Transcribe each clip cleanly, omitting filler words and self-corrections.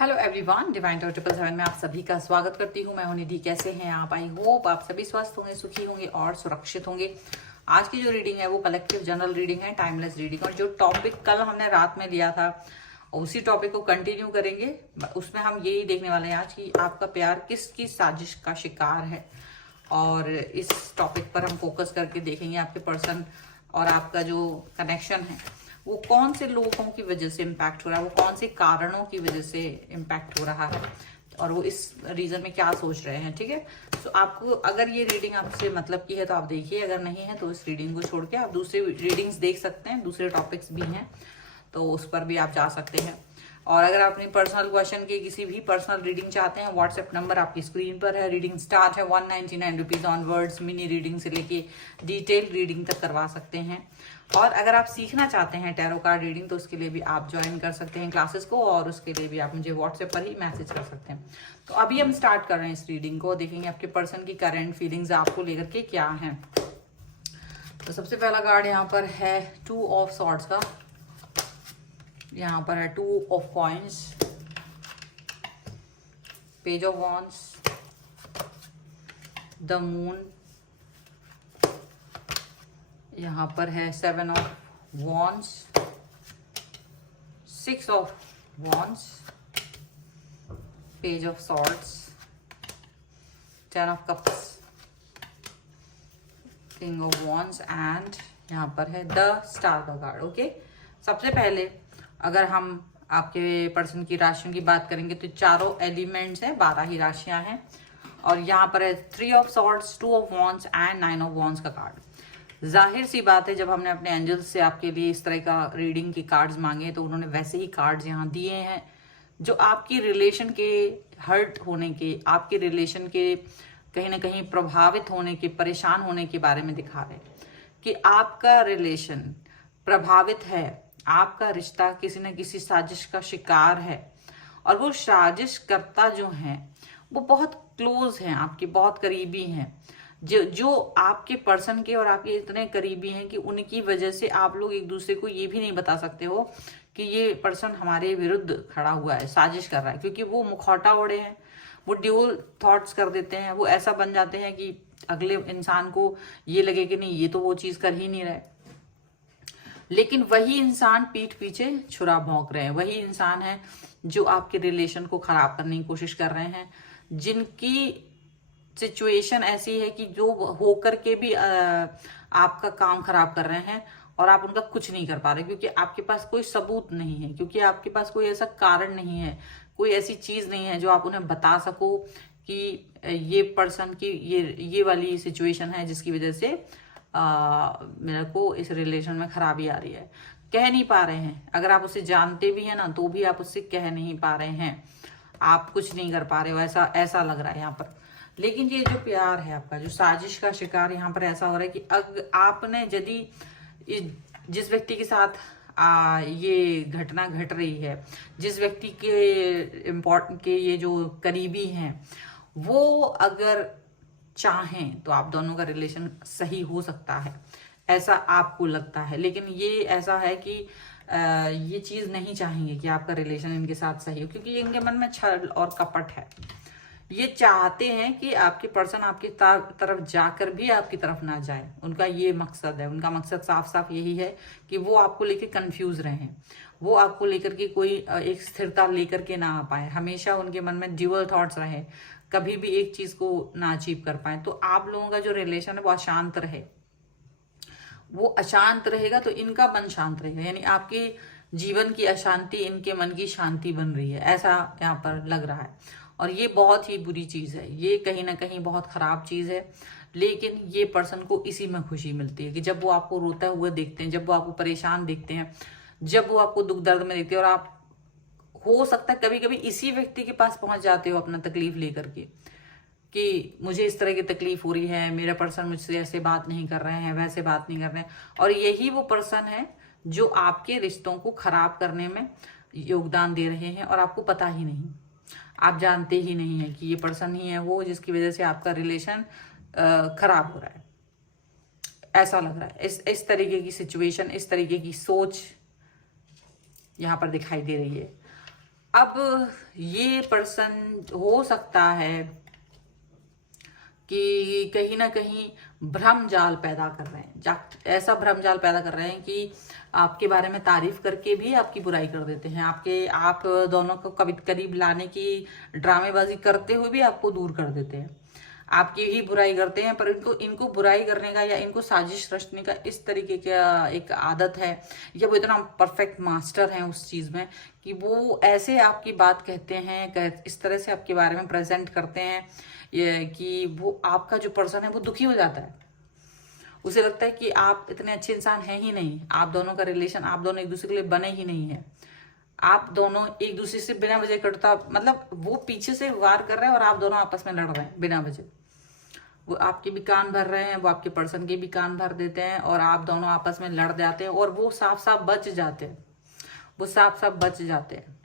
Hello everyone, divine talk 777 में आप सभी का स्वागत करती हूँ। मैं हूं निधि। कैसे हैं आप? आई होप आप सभी स्वस्थ होंगे, सुखी होंगे और सुरक्षित होंगे। आज की जो रीडिंग है वो कलेक्टिव जनरल रीडिंग है, टाइमलेस रीडिंग। और जो टॉपिक कल हमने रात में लिया था उसी टॉपिक को कंटिन्यू करेंगे। उसमें हम यही देखने वाले हैं आज कि आपका प्यार किसकी साजिश का शिकार है। और इस टॉपिक पर हम फोकस करके देखेंगे आपके पर्सन और आपका जो कनेक्शन है वो कौन से लोगों की वजह से इम्पैक्ट हो रहा है, वो कौन से कारणों की वजह से इम्पैक्ट हो रहा है और वो इस रीजन में क्या सोच रहे हैं। ठीक है, तो आपको अगर ये रीडिंग आपसे मतलब की है तो आप देखिए, अगर नहीं है तो इस रीडिंग को छोड़ के आप दूसरे रीडिंग्स देख सकते हैं। दूसरे टॉपिक्स भी हैं तो उस पर भी आप जा सकते हैं। और अगर आप अपनी पर्सनल क्वेश्चन की किसी भी पर्सनल रीडिंग चाहते हैं, व्हाट्सएप नंबर आपकी स्क्रीन पर है। रीडिंग स्टार्ट है 199 रुपीज ऑनवर्ड्स। मिनी रीडिंग से लेके डिटेल रीडिंग तक करवा सकते हैं। और अगर आप सीखना चाहते हैं टैरो कार्ड रीडिंग तो उसके लिए भी आप ज्वाइन कर सकते हैं क्लासेस को, और उसके लिए भी आप मुझे व्हाट्सएप पर ही मैसेज कर सकते हैं। तो अभी हम स्टार्ट कर रहे हैं इस रीडिंग को। देखेंगे आपके पर्सन की करंट फीलिंग्स आपको लेकर के क्या हैं। तो सबसे पहला कार्ड यहाँ पर है 2 ऑफ सॉर्ड्स का। यहाँ पर है 2 of coins, page of wands, the moon. यहाँ पर है 7 of wands, 6 of wands, page of swords, 10 of cups, king of wands and यहाँ पर है द स्टार का कार्ड। ओके, सबसे पहले अगर हम आपके पर्सन की राशियों की बात करेंगे तो चारों एलिमेंट्स हैं, 12 ही राशियां हैं। और यहाँ पर है 3 of swords, 2 of wands and 9 of wands का कार्ड। जाहिर सी बात है, जब हमने अपने एंजल्स से आपके लिए इस तरह का रीडिंग की कार्ड्स मांगे तो उन्होंने वैसे ही कार्ड्स यहाँ दिए हैं जो आपकी रिलेशन के हर्ट होने के, आपके रिलेशन के कहीं ना कहीं प्रभावित होने के, परेशान होने के बारे में दिखा रहे हैं कि आपका रिलेशन प्रभावित है, आपका रिश्ता किसी न किसी साजिश का शिकार है। और वो साजिश करता जो है वो बहुत क्लोज हैं, आपके बहुत करीबी हैं, जो आपके पर्सन के और आपके इतने करीबी हैं कि उनकी वजह से आप लोग एक दूसरे को ये भी नहीं बता सकते हो कि ये पर्सन हमारे विरुद्ध खड़ा हुआ है, साजिश कर रहा है। क्योंकि वो मुखौटा ओढ़े हैं, वो ड्यूल थॉट्स कर देते हैं, वो ऐसा बन जाते हैं कि अगले इंसान को ये लगे कि नहीं, ये तो वो चीज कर ही नहीं रहे। लेकिन वही इंसान पीठ पीछे छुरा भौंक रहे हैं, वही इंसान है जो आपके रिलेशन को खराब करने की कोशिश कर रहे हैं, जिनकी सिचुएशन ऐसी है कि जो होकर के भी आपका काम खराब कर रहे हैं और आप उनका कुछ नहीं कर पा रहे क्योंकि आपके पास कोई सबूत नहीं है, क्योंकि आपके पास कोई ऐसा कारण नहीं है, कोई ऐसी चीज नहीं है जो आप उन्हें बता सको कि ये पर्सन की ये वाली सिचुएशन है जिसकी वजह से मेरे को इस रिलेशन में खराबी आ रही है। कह नहीं पा रहे हैं। अगर आप उसे जानते भी हैं ना तो भी आप उससे कह नहीं पा रहे हैं, आप कुछ नहीं कर पा रहे हो, ऐसा लग रहा है यहाँ पर। लेकिन ये जो प्यार है आपका, जो साजिश का शिकार यहाँ पर ऐसा हो रहा है कि आपने यदि जिस व्यक्ति के साथ ये घटना घट रही है, जिस व्यक्ति के ये जो करीबी हैं, वो अगर चाहें तो आप दोनों का रिलेशन सही हो सकता है, ऐसा आपको लगता है। लेकिन ये ऐसा है कि ये चीज नहीं चाहेंगे कि आपका रिलेशन इनके साथ सही हो, क्योंकि इनके मन में छल और कपट है। ये चाहते हैं कि आपके पर्सन आपकी तरफ जाकर भी आपकी तरफ ना जाए। उनका ये मकसद है, उनका मकसद साफ साफ यही है कि वो आपको लेकर कंफ्यूज रहे, वो आपको लेकर के कोई एक स्थिरता लेकर के ना आ पाए। हमेशा उनके मन में ड्यूअल थॉट्स रहे, कभी भी एक चीज को ना अचीव कर पाए। तो आप लोगों का जो रिलेशन है वो अशांत रहे, वो अशांत रहेगा तो इनका मन शांत रहेगा। यानी आपके जीवन की अशांति इनके मन की शांति बन रही है, ऐसा यहाँ पर लग रहा है। और ये बहुत ही बुरी चीज है, ये कहीं ना कहीं बहुत खराब चीज है। लेकिन ये पर्सन को इसी में खुशी मिलती है कि जब वो आपको रोता हुआ देखते हैं, जब वो आपको परेशान देखते हैं, जब वो आपको दुख दर्द में देखते हैं। और आप हो सकता है कभी कभी इसी व्यक्ति के पास पहुंच जाते हो अपना तकलीफ लेकर के कि मुझे इस तरह की तकलीफ हो रही है, मेरा पर्सन मुझसे ऐसे बात नहीं कर रहे हैं, वैसे बात नहीं कर रहे हैं। और यही वो पर्सन है जो आपके रिश्तों को खराब करने में योगदान दे रहे हैं और आपको पता ही नहीं, आप जानते ही नहीं है कि ये पर्सन ही है वो जिसकी वजह से आपका रिलेशन खराब हो रहा है। ऐसा लग रहा है, इस तरीके की सिचुएशन, इस तरीके की सोच यहाँ पर दिखाई दे रही है। अब ये पर्सन हो सकता है कि कहीं ना कहीं भ्रम जाल पैदा कर रहे हैं, ऐसा भ्रम जाल पैदा कर रहे हैं कि आपके बारे में तारीफ करके भी आपकी बुराई कर देते हैं, आप दोनों को कभी करीब लाने की ड्रामेबाजी करते हुए भी आपको दूर कर देते हैं, आपकी ही बुराई करते हैं। पर इनको बुराई करने का या इनको साजिश रचने का इस तरीके का एक आदत है, या वो इतना परफेक्ट मास्टर हैं उस चीज में कि वो ऐसे आपकी बात कहते हैं, इस तरह से आपके बारे में प्रेजेंट करते हैं ये कि वो आपका जो पर्सन है वो दुखी हो जाता है। उसे लगता है कि आप इतने अच्छे इंसान हैं ही नहीं, आप दोनों का रिलेशन, आप दोनों एक दूसरे के लिए बने ही नहीं है, आप दोनों एक दूसरे से बिना वजह कटता, मतलब वो पीछे से वार कर रहे हैं और आप दोनों आपस में लड़ रहे हैं बिना वजह। वो आपके भी कान भर रहे हैं, वो आपके पर्सन के भी कान भर देते हैं और आप दोनों आपस में लड़ जाते हैं और वो साफ साफ बच जाते हैं, वो साफ साफ बच जाते हैं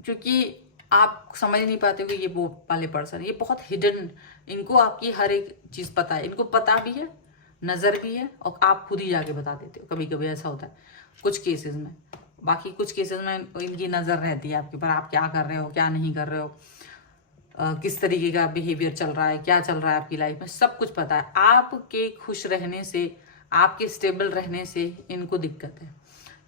क्योंकि आप समझ नहीं पाते हो कि ये वो वाले पर्सन, ये बहुत हिडन, इनको आपकी हर एक चीज पता है, इनको पता भी है, नजर भी है, और आप खुद ही जाके बता देते हो। कभी कभी ऐसा होता है कुछ केसेस में, बाकी कुछ केसेस में इनकी नजर रहती है आपके ऊपर, आप क्या कर रहे हो, क्या नहीं कर रहे हो, किस तरीके का बिहेवियर चल रहा है, क्या चल रहा है आपकी लाइफ में, सब कुछ पता है। आपके खुश रहने से, आपके स्टेबल रहने से इनको दिक्कत है,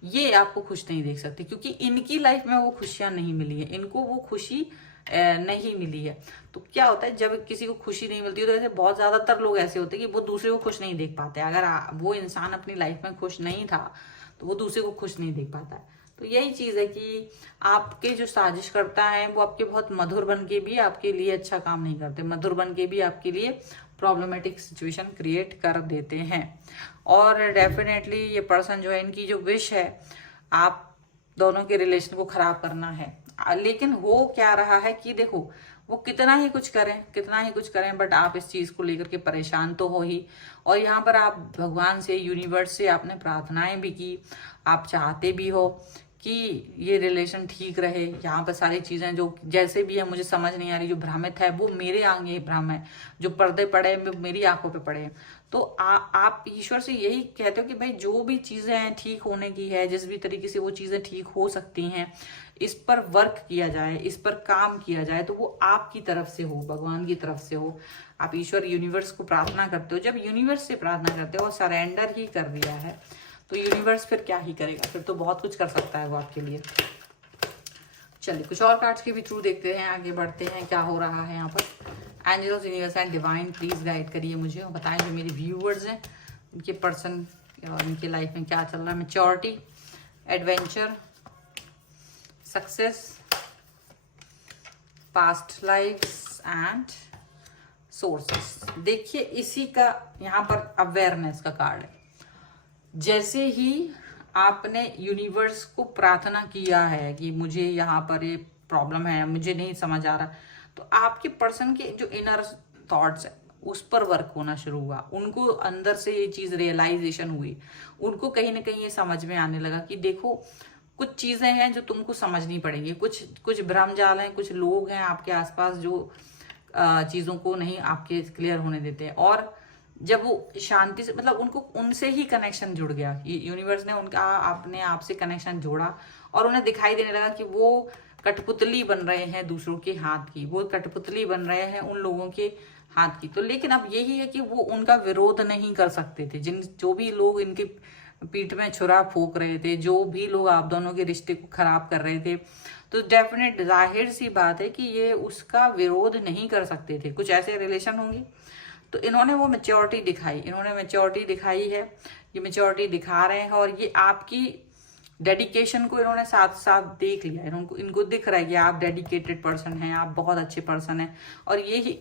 ये आपको खुश नहीं देख सकते क्योंकि इनकी लाइफ में वो खुशियां नहीं मिली है, इनको वो खुशी नहीं मिली है। तो क्या होता है जब किसी को खुशी नहीं मिलती है तो ऐसे बहुत ज्यादातर लोग ऐसे होते हैं कि वो दूसरे को खुश नहीं देख पाते। अगर वो इंसान अपनी लाइफ में खुश नहीं था तो वो दूसरे को खुश नहीं देख पाता है। तो यही चीज है कि आपके जो साजिश करता है वो आपके बहुत मधुर बन के भी आपके लिए अच्छा काम नहीं करते, मधुर बन के भी आपके लिए प्रॉब्लमेटिक सिचुएशन क्रिएट कर देते हैं। और डेफिनेटली ये पर्सन जो है, इनकी जो विश है आप दोनों के रिलेशन को खराब करना है, लेकिन हो क्या रहा है कि देखो वो कितना ही कुछ करें बट आप इस चीज को लेकर के परेशान तो हो ही। और यहाँ पर आप भगवान से, यूनिवर्स से आपने प्रार्थनाएं भी की, आप चाहते भी हो कि ये रिलेशन ठीक रहे। यहाँ पर सारी चीजें जो जैसे भी है मुझे समझ नहीं आ रही, जो भ्रमित है वो मेरे आगे भ्रम है, जो पर्दे पड़े मेरी आंखों पे पड़े हैं। तो आप ईश्वर से यही कहते हो कि भाई जो भी चीजें हैं ठीक होने की है, जिस भी तरीके से वो चीजें ठीक हो सकती हैं इस पर वर्क किया जाए, इस पर काम किया जाए, तो वो आपकी तरफ से हो, भगवान की तरफ से हो। आप ईश्वर यूनिवर्स को प्रार्थना करते हो, जब यूनिवर्स से प्रार्थना करते हो और सरेंडर ही कर दिया है तो यूनिवर्स फिर क्या ही करेगा, फिर तो बहुत कुछ कर सकता है वो आपके लिए। चलिए कुछ और कार्ड्स के भी थ्रू देखते हैं, आगे बढ़ते हैं क्या हो रहा है यहाँ पर। Angels, universe and divine please guide करिए मुझे और बताएं जो मेरे व्यूअर्स हैं उनके पर्सन और उनके लाइफ में क्या चल रहा है। Maturity, adventure, success, past lifes and sources. देखिए इसी का यहाँ पर अवेयरनेस का कार्ड है। जैसे ही आपने यूनिवर्स को प्रार्थना किया है कि मुझे यहाँ पर ये प्रॉब्लम है, मुझे नहीं समझ आ रहा, तो आपके पर्सन के जो इनर थॉट्स है उस पर वर्क होना शुरू हुआ, उनको अंदर से ये चीज रियलाइजेशन हुई, उनको कहीं ना कहीं ये समझ में आने लगा कि देखो कुछ चीजें हैं जो तुमको समझनी पड़ेंगी, कुछ भ्रम जाल हैं, कुछ लोग हैं आपके आसपास जो चीजों को नहीं आपके क्लियर होने देते हैं। और जब वो शांति से, मतलब उनको उनसे ही कनेक्शन जुड़ गया, यूनिवर्स ने उनका अपने आप से कनेक्शन जोड़ा और उन्हें दिखाई देने लगा कि वो कठपुतली बन रहे हैं दूसरों के हाथ की, वो कठपुतली बन रहे हैं उन लोगों के हाथ की। तो लेकिन अब यही है कि वो उनका विरोध नहीं कर सकते थे, जो भी लोग इनके पीठ में छुरा फूंक रहे थे, जो भी लोग आप दोनों के रिश्ते को खराब कर रहे थे, तो डेफिनेट जाहिर सी बात है कि ये उसका विरोध नहीं कर सकते थे। कुछ ऐसे रिलेशन होंगे तो इन्होंने वो मैच्योरिटी दिखाई, इन्होंने मैच्योरिटी दिखाई है, ये मैच्योरिटी दिखा रहे हैं और ये आपकी डेडिकेशन को इन्होंने साथ साथ देख लिया। इनको दिख रहा है कि आप डेडिकेटेड पर्सन हैं, आप बहुत अच्छे पर्सन हैं और ये ही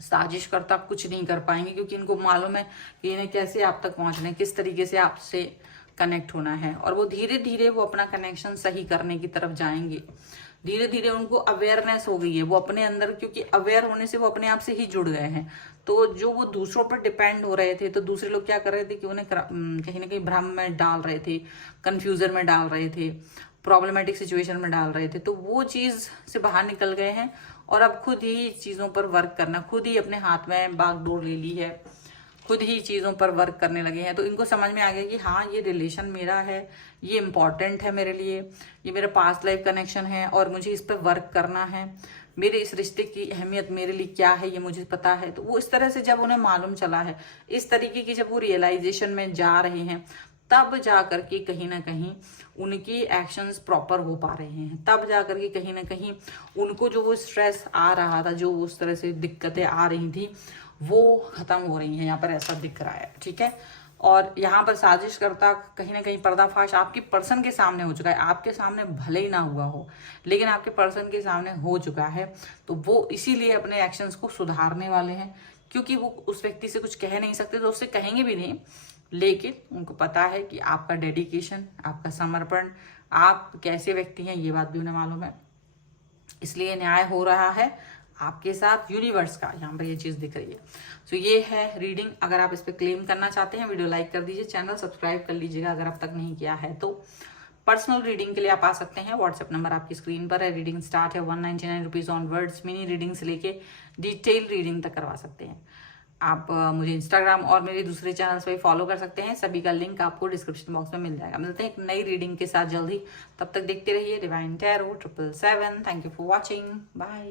साजिश करता कुछ नहीं कर पाएंगे क्योंकि इनको मालूम है कि इन्हें कैसे आप तक पहुंचना है, किस तरीके से आपसे कनेक्ट होना है। और वो धीरे धीरे वो अपना कनेक्शन सही करने की तरफ जाएंगे। धीरे धीरे उनको अवेयरनेस हो गई है, वो अपने अंदर, क्योंकि अवेयर होने से वो अपने आप से ही जुड़ गए हैं। तो जो वो दूसरों पर डिपेंड हो रहे थे, तो दूसरे लोग क्या कर रहे थे कि उन्हें कहीं ना कहीं भ्रम में डाल रहे थे, कंफ्यूजन में डाल रहे थे, प्रॉब्लमेटिक सिचुएशन में डाल रहे थे। तो वो चीज से बाहर निकल गए हैं और अब खुद ही चीजों पर वर्क करना, खुद ही अपने हाथ में बागडोर ले ली है खुद ही चीज़ों पर वर्क करने लगे हैं। तो इनको समझ में आ गया कि हाँ, ये रिलेशन मेरा है, ये इम्पॉर्टेंट है मेरे लिए, ये मेरा पास्ट लाइफ कनेक्शन है और मुझे इस पर वर्क करना है, मेरे इस रिश्ते की अहमियत मेरे लिए क्या है ये मुझे पता है। तो वो इस तरह से जब उन्हें मालूम चला है, इस तरीके की जब वो रियलाइजेशन में जा रहे हैं, तब जा करके कहीं ना कहीं उनकी एक्शंस प्रॉपर हो पा रहे हैं। तब जा करके कहीं ना कहीं उनको जो वो स्ट्रेस आ रहा था, जो उस तरह से दिक्कतें आ रही थी, वो खत्म हो रही हैं। यहाँ पर ऐसा दिख रहा है, ठीक है। और यहाँ पर साजिशकर्ता कहीं ना कहीं पर्दाफाश आपकी पर्सन के सामने हो चुका है। आपके सामने भले ही ना हुआ हो, लेकिन आपके पर्सन के सामने हो चुका है। तो वो इसीलिए अपने एक्शंस को सुधारने वाले हैं, क्योंकि वो उस व्यक्ति से कुछ कह नहीं सकते तो उससे कहेंगे भी नहीं, लेकिन उनको पता है कि आपका डेडिकेशन, आपका समर्पण, आप कैसे व्यक्ति हैं ये बात भी उन्हें मालूम है। इसलिए न्याय हो रहा है आपके साथ, यूनिवर्स का यहाँ पर ये चीज दिख रही है। तो ये है रीडिंग। अगर आप इस पर क्लेम करना चाहते हैं, वीडियो लाइक कर दीजिए, चैनल सब्सक्राइब कर लीजिएगा अगर अब तक नहीं किया है तो। पर्सनल रीडिंग के लिए आप आ सकते हैं, व्हाट्सएप नंबर आपकी स्क्रीन पर है। रीडिंग स्टार्ट है 199 रुपीज ऑनवर्ड्स। मिनी रीडिंग से लेके डिटेल रीडिंग तक करवा सकते हैं आप। मुझे इंस्टाग्राम और मेरे दूसरे चैनल्स पे फॉलो कर सकते हैं, सभी का लिंक आपको डिस्क्रिप्शन बॉक्स में मिल जाएगा। मिलते हैं एक नई रीडिंग के साथ जल्दी, तब तक देखते रहिए divine tarot 777। Thank you for watching, bye.